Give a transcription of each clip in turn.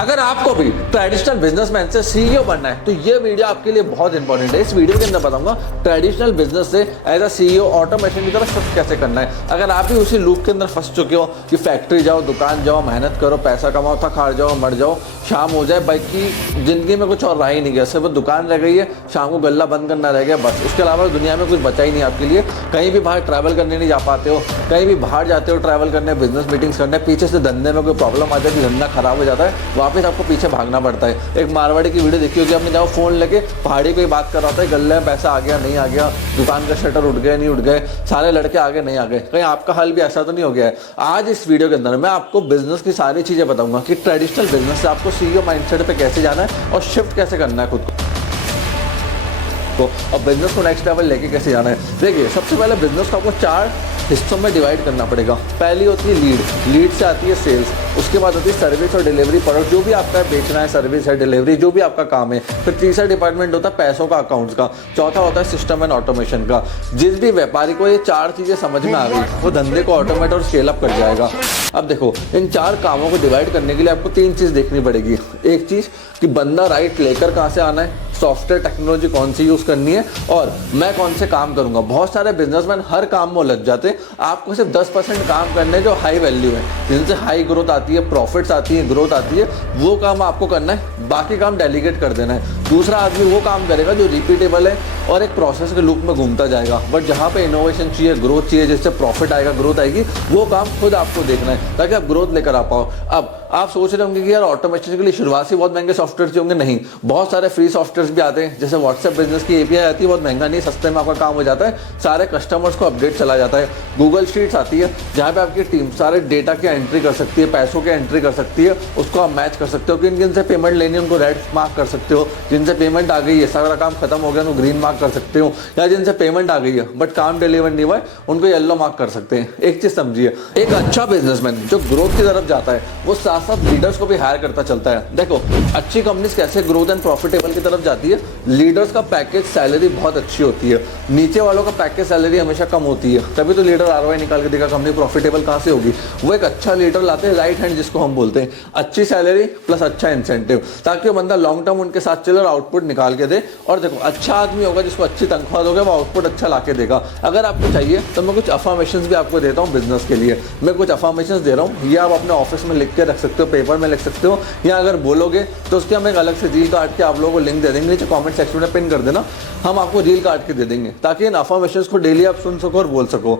अगर आपको भी ट्रेडिशनल बिजनेसमैन से सीईओ बनना है तो ये वीडियो आपके लिए बहुत इंपॉर्टेंट है। इस वीडियो के अंदर बताऊंगा ट्रेडिशनल बिजनेस से एज अ सीईओ ऑटोमेशन की तरफ शिफ्ट कैसे करना है। अगर आप भी उसी लूप के अंदर फंस चुके हो कि फैक्ट्री जाओ, दुकान जाओ, मेहनत करो, पैसा कमाओ, थक हार जाओ, मर जाओ, शाम हो जाए, बाइक की जिंदगी में कुछ और रहा ही नहीं गया, सिर्फ दुकान रह गई है, शाम को गल्ला बंद करना रह गया, बस उसके अलावा दुनिया में कुछ बचा ही नहीं आपके लिए। कहीं भी बाहर ट्रैवल करने नहीं जा पाते हो, कहीं भी बाहर जाते हो ट्रैवल करने, बिजनेस मीटिंग्स करने, पीछे से धंधे में कोई प्रॉब्लम आ जाती है, धंधा खराब हो जाता है, वापस आपको पीछे भागना पड़ता है। एक मारवाड़ी की वीडियो देखी होगी आपने, जहाँ फोन लेके पहाड़ी को ही बात कर रहा था, गल्ले में पैसा आ गया नहीं आ गया, दुकान का शटर उठ गया नहीं उठ गए, सारे लड़के आगे नहीं आ गए। कहीं आपका हाल भी ऐसा तो नहीं हो गया है? आज इस वीडियो के अंदर मैं आपको बिजनेस की सारी चीजें बताऊंगा कि ट्रेडिशनल बिजनेस से आपको सीईओ माइंडसेट पे कैसे जाना है और शिफ्ट कैसे करना है खुद को और बिजनेस को नेक्स्ट लेवल लेके कैसे जाना है। देखिए, सबसे पहले बिजनेस को आपको 4 हिस्सों में डिवाइड करना पड़ेगा। पहली होती है लीड से आती है सेल्स, उसके बाद होती है सर्विस और डिलीवरी प्रोडक्ट, जो भी आपका बेचना है, सर्विस है, डिलीवरी, जो भी आपका काम है। फिर तीसरा डिपार्टमेंट होता है पैसों का, अकाउंट्स का। चौथा होता है सिस्टम एंड ऑटोमेशन का। जिस भी व्यापारी को ये 4 चीजें समझ में आ गई वो धंधे को ऑटोमेट और स्केल अप कर जाएगा। अब देखो, इन 4 कामों को डिवाइड करने के लिए आपको 3 चीज देखनी पड़ेगी। एक चीज कि बंदा राइट लेकर कहाँ से आना है, सॉफ्टवेयर टेक्नोलॉजी कौन सी यूज करनी है, और मैं कौन से काम करूंगा। बहुत सारे बिजनेसमैन हर काम में लग जाते हैं। आपको सिर्फ 10% काम करने हैं जो हाई वैल्यू है, जिनसे हाई ग्रोथ आती है, प्रॉफिट्स आती है, ग्रोथ आती है, वो काम आपको करना है, बाकी काम डेलीगेट कर देना है। दूसरा आदमी वो काम करेगा जो रिपीटेबल है और एक प्रोसेस के लूप में घूमता जाएगा। बट जहाँ पे इनोवेशन चाहिए, ग्रोथ चाहिए, जिससे प्रॉफिट आएगा, ग्रोथ आएगी, वो काम खुद आपको देखना है ताकि आप ग्रोथ लेकर आ पाओ। अब आप सोच रहे होंगे कि यार ऑटोमेशन के लिए शुरुआत से बहुत महंगे सॉफ्टवेयर होंगे। नहीं, बहुत सारे फ्री सॉफ्टवेयर भी आते हैं। जैसे व्हाट्सएप बिजनेस की एपीआई आती है, बहुत महंगा नहीं, सस्ते में आपका काम हो जाता है, सारे कस्टमर्स को अपडेट चला जाता है। गूगल शीट्स आती है जहाँ पे आपकी टीम सारे डेटा की एंट्री कर सकती है, पैसों की एंट्री कर सकती है, उसको आप मैच कर सकते हो कि किन से पेमेंट लेनी है उनको रेड मार्क कर सकते हो, जिनसे पेमेंट आ गई है, सारा काम खत्म हो गया उनको ग्रीन मार्क कर सकते हो, या जिनसे पेमेंट आ गई है बट काम डिलीवर नहीं हुआ है उनको येलो मार्क कर सकते हैं। एक चीज समझिए, एक अच्छा बिजनेसमैन जो ग्रोथ की तरफ जाता है वो साथ साथ लीडर्स को भी हायर करता चलता है। देखो, अच्छी कंपनीज कैसे ग्रोथ एंड प्रॉफिटेबल की तरफ जाती है, लीडर्स का पैकेज सैलरी बहुत अच्छी होती है, नीचे वालों का पैकेज सैलरी हमेशा कम होती है, तभी तो लीडर आरओआई निकाल के देगा, कंपनी प्रॉफिटेबल कहां से होगी। वो एक अच्छा लीडर लाते हैं, राइट हैंड जिसको हम बोलते हैं, अच्छी सैलरी प्लस अच्छा इंसेंटिव, ताकि वो बंदा लॉन्ग टर्म उनके साथ चले और आउटपुट निकाल के दे। और देखो, अच्छा आदमी होगा जिसको अच्छी तनख्वाह दोगे वो आउटपुट अच्छा ला के देगा। अगर आपको चाहिए तो मैं कुछ अफर्मेशंस भी आपको देता हूँ बिजनेस के लिए। मैं कुछ अफर्मेशंस दे रहा हूँ, ये आप अपने ऑफिस में लिख के रख सकते हो, पेपर में लिख सकते हो, या अगर बोलोगे तो उसकी हम एक अलग से रील काट के आप लोगों को लिंक दे देंगे, नीचे कमेंट सेक्शन में पिन कर देना, हम आपको रील काट के दे देंगे ताकि इन अफर्मेशंस को डेली आप सुन सको और बोल सको।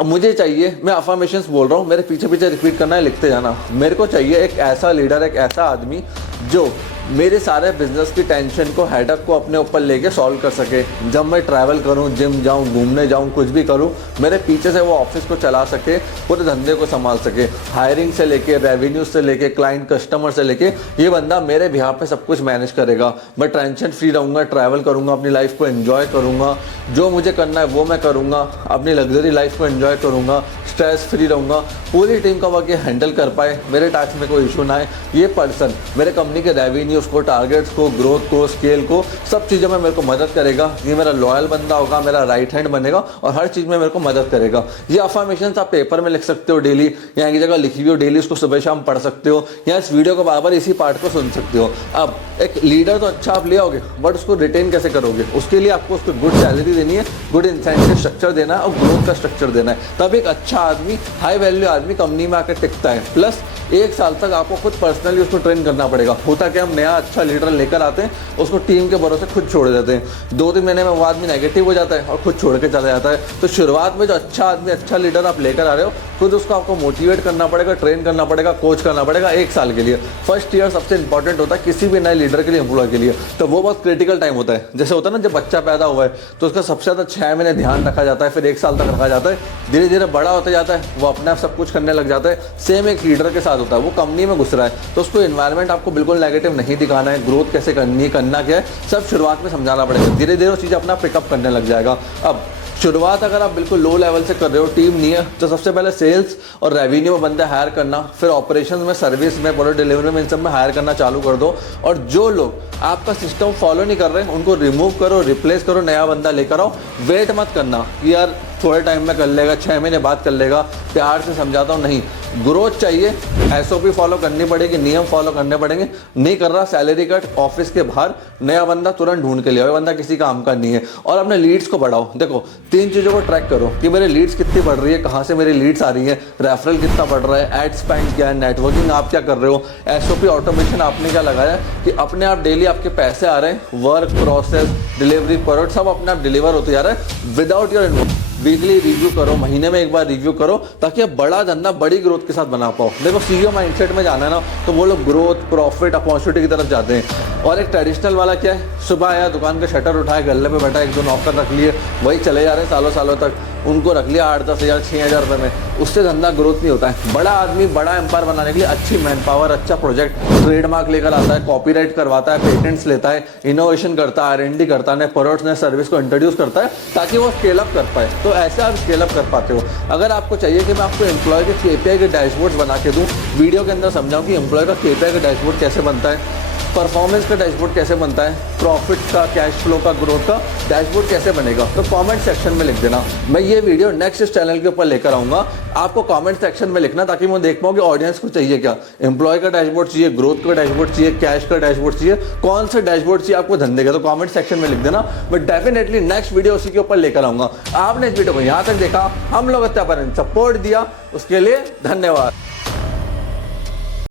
अब मुझे चाहिए, मैं अफर्मेशंस बोल रहा हूँ, मेरे पीछे पीछे रिपीट करना है, लिखते जाना। मेरे को चाहिए एक ऐसा लीडर, एक ऐसा आदमी जो मेरे सारे बिजनेस की टेंशन को, हेडक को अपने ऊपर लेके सॉल्व कर सके। जब मैं ट्रैवल करूं, जिम जाऊं, घूमने जाऊं, कुछ भी करूं, मेरे पीछे से वो ऑफिस को चला सके, पूरे धंधे को संभाल सके, हायरिंग से लेके, रेवेन्यू से लेके, क्लाइंट कस्टमर से लेके, ये बंदा मेरे बिहाफ पे सब कुछ मैनेज करेगा। मैं टेंशन फ्री रहूँगा, ट्रैवल करूँगा, अपनी लाइफ को एंजॉय करूँगा, जो मुझे करना है वो मैं करूँगा, अपनी लग्जरी लाइफ को एंजॉय करूँगा, स्ट्रेस फ्री रहूँगा, पूरी टीम का वर्क ये हैंडल कर पाए, मेरे टास्क में कोई इशू ना आए। ये पर्सन मेरे कंपनी के रेवेन्यूज को, टारगेट्स को, ग्रोथ को, स्केल को, सब चीज़ों में मेरे को मदद करेगा। ये मेरा लॉयल बंदा होगा, मेरा राइट हैंड बनेगा और हर चीज़ में मेरे को मदद करेगा। ये अफर्मेशंस आप पेपर में लिख सकते हो डेली, या एक जगह लिखी हुई हो डेली, उसको सुबह शाम पढ़ सकते हो, या इस वीडियो को बार इसी पार्ट को सुन सकते हो। अब एक लीडर तो अच्छा आप ले आओगे, बट उसको रिटेन कैसे करोगे? उसके लिए आपको उसको गुड सैलरी देनी है, गुड इंसेंटिव स्ट्रक्चर देना है और ग्रोथ का स्ट्रक्चर देना है। तब एक अच्छा आदमी, हाई वैल्यू आदमी कंपनी में आकर टिकता है। प्लस 1 साल तक आपको खुद पर्सनली उसको ट्रेन करना पड़ेगा। होता कि हम नया अच्छा लीडर लेकर आते हैं, उसको टीम के भरोसे खुद छोड़ देते हैं, 2-3 महीने में वो आदमी नेगेटिव हो जाता है और खुद छोड़ के चला जाता है। तो शुरुआत में जो अच्छा आदमी, अच्छा लीडर आप लेकर आ रहे हो, खुद उसको आपको मोटिवेट करना पड़ेगा, ट्रेन करना पड़ेगा, कोच करना पड़ेगा 1 साल के लिए। फर्स्ट ईयर सबसे इंपॉर्टेंट होता है किसी भी नए लीडर के लिए, एम्प्लॉय के लिए, तो वो बहुत क्रिटिकल टाइम होता है। जैसे होता है ना, जब बच्चा पैदा हुआ है तो उसका सबसे ज़्यादा 6 महीने ध्यान रखा जाता है, फिर 1 साल तक रखा जाता है, धीरे धीरे बड़ा होता जाता है, वो अपने आप सब कुछ करने लग जाता है। सेम एक लीडर के साथ होता है, वो कंपनी में घुस रहा है तो उसको एनवायरनमेंट आपको बिल्कुल नेगेटिव नहीं दिखाना है, ग्रोथ कैसे करनी है, करना क्या है, सब शुरुआत में समझाना पड़ेगा। धीरे धीरे वो चीज़ अपना पिकअप करने लग जाएगा। अब शुरुआत अगर आप बिल्कुल लो लेवल से कर रहे हो, टीम नहीं है, तो सबसे पहले सेल्स और रेवेन्यू में बंदे हायर करना, फिर ऑपरेशंस में, सर्विस में, प्रोडक्ट डिलीवरी में, इन सब में हायर करना चालू कर दो। और जो लोग आपका सिस्टम फॉलो नहीं कर रहे हैं उनको रिमूव करो, रिप्लेस करो, नया बंदा लेकर आओ। वेट मत करना कि यार थोड़े टाइम में कर लेगा, 6 महीने बाद कर लेगा, प्यार से समझाता हूँ नहीं, ग्रोथ चाहिए, SOP फॉलो करनी पड़ेगी, नियम फॉलो करने पड़ेंगे। नहीं कर रहा, सैलरी कट, ऑफिस के बाहर नया बंदा तुरंत ढूंढ के लिया, बंदा किसी काम का नहीं है। और अपने लीड्स को बढ़ाओ। देखो 3 चीज़ों को ट्रैक करो कि मेरे लीड्स कितनी बढ़ रही है, कहाँ से मेरी लीड्स आ रही है, रेफरल कितना बढ़ रहा है, एड स्पेंड क्या है, नेटवर्किंग आप क्या कर रहे हो, SOP ऑटोमेशन आपने क्या लगाया कि अपने आप डेली आपके पैसे आ रहे हैं, वर्क प्रोसेस, डिलीवरी प्रोडक्ट सब अपने आप डिलीवर होते जा रहा है without your involve. Weekly review करो, महीने में एक बार रिव्यू करो, ताकि आप बड़ा धंधा बड़ी ग्रोथ के साथ बना पाओ। देखो CEO माइंडसेट में जाना है ना, तो वो लोग ग्रोथ, प्रॉफिट, अपॉर्चुनिटी की तरफ जाते हैं। और एक ट्रेडिशनल वाला क्या है, सुबह आया, दुकान का शटर उठाया, गल्ले पे बैठा, 1-2 नौकर रख लिए, वही चले जा रहे हैं सालों सालों तक, उनको रख लिया 8-10 हज़ार 6,000 रुपये में, उससे धंधा ग्रोथ नहीं होता है। बड़ा आदमी बड़ा एम्पायर बनाने के लिए अच्छी मैन पावर, अच्छा प्रोजेक्ट, ट्रेडमार्क लेकर आता है, कॉपीराइट करवाता है, पेटेंट्स लेता है, इनोवेशन करता है, R&D करता है, नए प्रोडक्ट्स, नए सर्विस को इंट्रोड्यूस करता है, ताकि वो स्केल अप कर पाए। तो ऐसे आप स्केल अप कर पाते हो। अगर आपको चाहिए कि मैं आपको एम्प्लॉय के KPI के डैशबोर्ड्स बना के दूँ, वीडियो के अंदर समझाऊँ कि एम्प्लॉय का KPI का डैशबोर्ड कैसे बनता है, परफॉर्मेंस का डैशबोर्ड कैसे बनता है, प्रॉफिट का, कैश फ्लो का, ग्रोथ का डैशबोर्ड कैसे बनेगा, तो कमेंट सेक्शन में लिख देना। मैं ये वीडियो नेक्स्ट इस चैनल के ऊपर लेकर आऊँगा। आपको कमेंट सेक्शन में लिखना, ताकि मैं देख पाऊँ कि ऑडियंस को चाहिए क्या, एम्प्लॉय का डैशबोर्ड चाहिए, ग्रोथ का डैशबोर्ड चाहिए, कैश का डैशबोर्ड चाहिए, कौन सा डैशबोर्ड चाहिए आपको धंधे का, तो कमेंट सेक्शन में लिख देना। मैं डेफिनेटली नेक्स्ट वीडियो उसी के ऊपर लेकर आऊँगा। आपने इस वीडियो को यहाँ तक देखा, हम लोग सपोर्ट दिया, उसके लिए धन्यवाद।